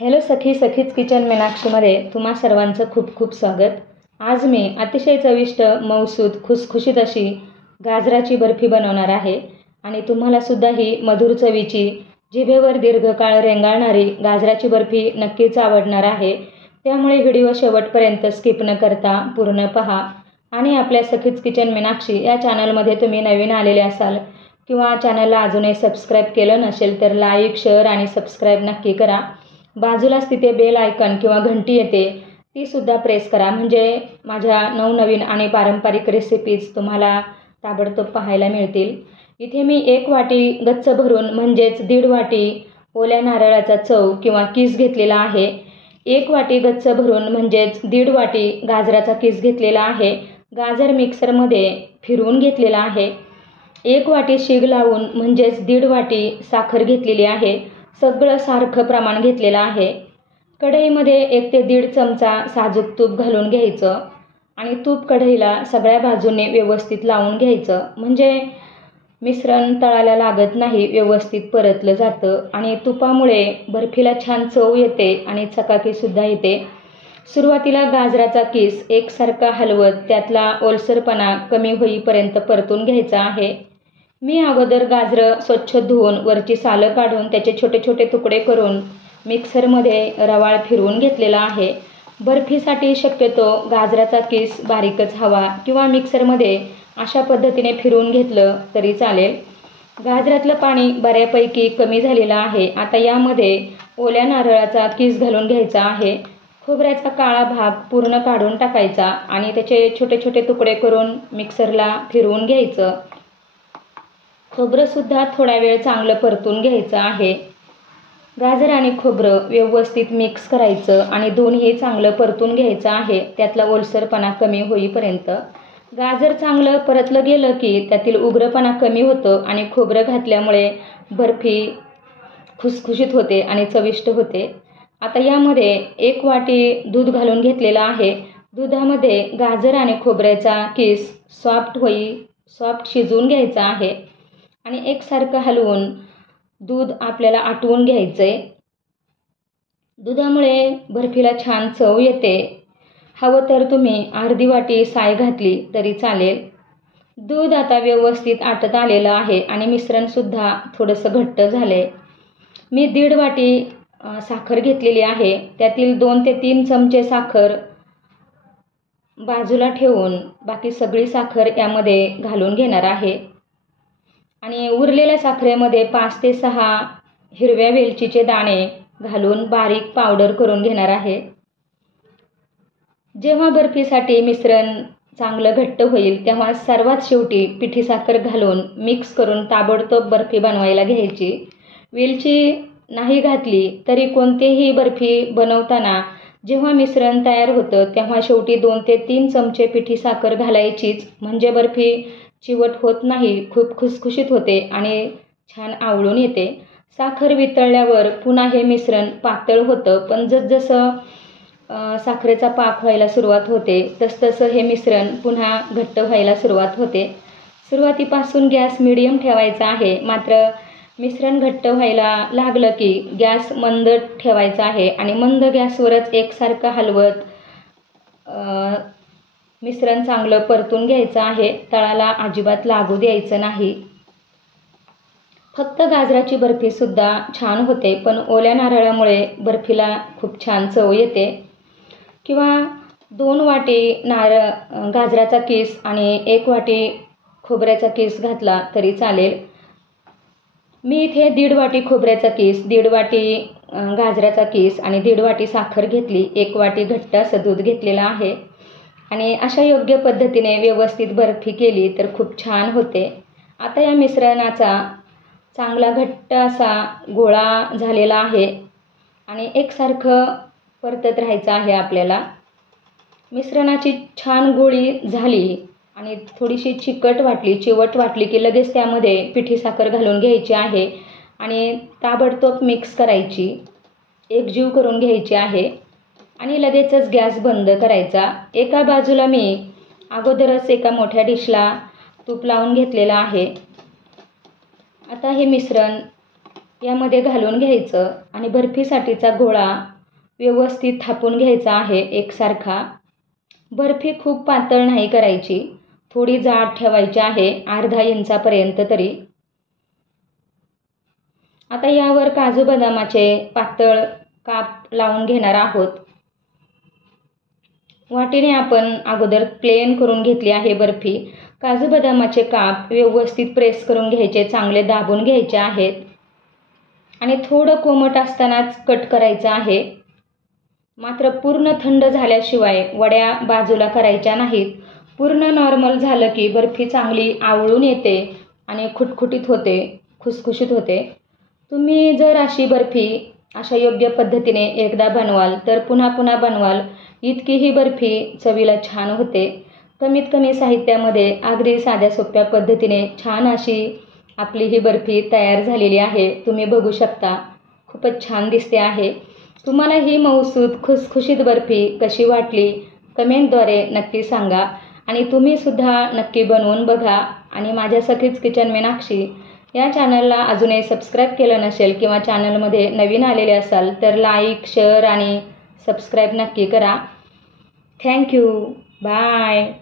Hello सखीज kitchen मीनाक्षीमध्ये तुम्हा सर्वांचं खूप खूप स्वागत। आज मी अतिशय चविष्ट मऊसूद खुसखुशीत अशी गाजराची बर्फी बनवणार आहे आणि तुम्हाला सुद्धा ही मधुर चवीची जिभेवर दीर्घकाळ रेंगाळणारी गाजराची बर्फी नक्कीच आवडणार आहे। त्यामुळे व्हिडिओ शेवटपर्यंत स्किप न करता पूर्ण पहा आणि आपल्या सखीज किचन मीनाक्षी या चॅनलमध्ये तुम्ही नवीन आलेले असाल किंवा चॅनलला अजूनही सबस्क्राइब केलं नसेल तर लाईक शेअर आणि सबस्क्राइब नक्की करा। बाजूलाच तिथे बेल आयकॉन किंवा घंटी येते ती सुद्धा प्रेस करा, म्हणजे माझ्या नवनवीन आणि पारंपरिक रेसिपीज तुम्हाला ताबडतोब पाहायला मिळतील। इथे मी 1 वाटी गच्च भरून म्हणजेच 1.5 वाटी ओल्या नारळाचा चव किंवा किस घेतलेला आहे। 1 वाटी गच्च भरून म्हणजेच 1.5 वाटी गाजराचा किस घेतलेला आहे। गाजर मिक्सरमध्ये फिरवून घेतलेला आहे। 1 वाटी शीग लावून म्हणजेच 1.5 वाटी साखर घेतलेली आहे। सगळं सारखं प्रमाण घेतलेलं आहे। कढईमध्ये 1 ते 1.5 चमचा साजूक तूप घालून घ्यायचं आणि तूप कढईला सगळ्या बाजूने व्यवस्थित लावून घ्यायचं, म्हणजे मिश्रण तळाला लागत नाही, व्यवस्थित परतलं जातं आणि तुपामुळे बर्फीला छान चव येते आणि चकाकीसुद्धा येते। सुरुवातीला गाजराचा किस एकसारखा हलवत त्यातला ओलसरपणा कमी होईपर्यंत परतून घ्यायचा आहे। मी अगोदर गाजरं स्वच्छ धुवून वरची सालं काढून त्याचे छोटे छोटे तुकडे करून मिक्सरमध्ये रवाळ फिरवून घेतलेला आहे। बर्फीसाठी शक्यतो गाजराचा किस बारीकच हवा किंवा मिक्सरमध्ये अशा पद्धतीने फिरवून घेतलं तरी चालेल। गाजरातलं पाणी बऱ्यापैकी कमी झालेलं आहे। आता यामध्ये ओल्या नारळाचा किस घालून घ्यायचा आहे। खोबऱ्याचा काळा भाग पूर्ण काढून टाकायचा आणि त्याचे छोटे छोटे तुकडे करून मिक्सरला फिरवून घ्यायचं। खोबरंसुद्धा थोडा वेळ चांगलं परतून घ्यायचं आहे। गाजर आणि खोबरं व्यवस्थित मिक्स करायचं आणि दोन्ही चांगलं परतून घ्यायचं आहे, त्यातला ओलसरपणा कमी होईपर्यंत। गाजर चांगलं परतलं गेलं की त्यातील उग्रपणा कमी होतं आणि खोबरं घातल्यामुळे बर्फी खुसखुशीत होते आणि चविष्ट होते। आता यामध्ये 1 वाटी दूध घालून घेतलेलं आहे। दुधामध्ये गाजर आणि खोबऱ्याचा किस सॉफ्ट शिजवून घ्यायचा आहे आणि एकसारखं हलवून दूध आपल्याला आटवून घ्यायचंय। दुधामुळे बर्फीला छान चव येते। हवं तर तुम्ही अर्धी वाटी साय घातली तरी चालेल। दूध आता व्यवस्थित आटत आलेलं आहे आणि मिश्रणसुद्धा थोडंसं घट्ट झालंय। मी 1.5 वाटी साखर घेतलेली आहे। त्यातील 2 ते 3 चमचे साखर बाजूला ठेवून बाकी सगळी साखर यामध्ये घालून घेणार आहे आणि उरलेल्या साखरेमध्ये 5 ते 6 हिरव्या वेलचीचे दाणे घालून बारीक पावडर करून घेणार आहे। जेव्हा बर्फीसाठी मिश्रण चांगलं घट्ट होईल तेव्हा सर्वात शेवटी पिठी साखर घालून मिक्स करून ताबडतोब बर्फी बनवायला घ्यायची। वेलची नाही घातली तरी कोणतीही बर्फी बनवताना जेव्हा मिश्रण तयार होतं तेव्हा शेवटी 2 ते 3 चमचे पिठी साखर घालायचीच, म्हणजे बर्फी चिवट होत नाही, खूप खुसखुशीत होते आणि छान आवळून येते। साखर वितळल्यावर पुन्हा हे मिश्रण पातळ होतं, पण जसजसं साखरेचा पाक व्हायला सुरुवात होते तसतसं हे मिश्रण पुन्हा घट्ट व्हायला सुरुवात होते। सुरुवातीपासून गॅस मीडियम ठेवायचा आहे, मात्र मिश्रण घट्ट व्हायला लागलं की गॅस मंद ठेवायचा आहे आणि मंद गॅसवरच एकसारखं हलवत मिश्रण चांगलं परतून घ्यायचं आहे। तळाला अजिबात लागू द्यायचं नाही। फक्त गाजराची बर्फीसुद्धा छान होते, पण ओल्या नारळामुळे बर्फीला खूप छान चव येते। किंवा 2 वाटी गाजराचा किस आणि 1 वाटी खोबऱ्याचा किस घातला तरी चालेल। मी इथे 1.5 वाटी खोबऱ्याचा किस, 1.5 वाटी गाजराचा किस आणि 1.5 वाटी साखर घेतली। 1 वाटी घट्ट असं दूध घेतलेलं आहे आणि अशा योग्य पद्धतीने व्यवस्थित बर्फी केली तर खूप छान होते। आता या मिश्रणाचा चांगला घट्ट असा गोळा झालेला आहे आणि एकसारखं परतत राहायचं आहे आपल्याला। मिश्रणाची छान गोळी झाली आणि थोडीशी चिवट वाटली की लगेच त्यामध्ये पिठी साखर घालून घ्यायची आहे आणि ताबडतोब मिक्स करायची, एकजीव करून घ्यायची आहे आणि लगेचच गॅस बंद करायचा। एका बाजूला मी अगोदरच एका मोठ्या डिशला तूप लावून घेतलेलं आहे। आता हे मिश्रण यामध्ये घालून घ्यायचं आणि बर्फीसाठीचा गोळा व्यवस्थित थापून घ्यायचा आहे एकसारखा. बर्फी खूप पातळ नाही करायची, थोडी जाड ठेवायची आहे, अर्धा इंचापर्यंत तरी. आता यावर काजू बदामाचे पातळ काप लावून घेणार आहोत. वाटीने आपण अगोदर प्लेन करून घेतली आहे बर्फी. काजू बदामाचे काप व्यवस्थित प्रेस करून घ्यायचे, चांगले दाबून घ्यायचे आहेत आणि थोडं कोमट असतानाच कट करायचं आहे. मात्र पूर्ण थंड झाल्याशिवाय वड्या बाजूला करायच्या नाहीत. पूर्ण नॉर्मल झालं की बर्फी चांगली आवळून येते आणि खुटखुटीत होते, खुसखुशीत होते. तुम्ही जर अशी बर्फी अशा योग्य पद्धतीने एकदा बनवाल तर पुन्हा पुन्हा बनवाल, इतकी ही बर्फी चवीला छान होते. कमीत कमी साहित्यामध्ये अगदी साध्या सोप्या पद्धतीने छान अशी आपली ही बर्फी तयार झालेली आहे. तुम्ही बघू शकता, खूपच छान दिसते आहे. तुम्हाला ही मऊसूद खुसखुशीत बर्फी कशी वाटली कमेंटद्वारे नक्की सांगा आणि तुम्हीसुद्धा नक्की बनवून बघा. आणि माझ्या सखीज किचन मीनाक्षी या चॅनलला अजूनही सबस्क्राईब केलं नसेल किंवा चॅनलमध्ये नवीन आलेले असाल तर लाईक, शेअर आणि सबस्क्राईब नक्की करा. थँक्यू. बाय.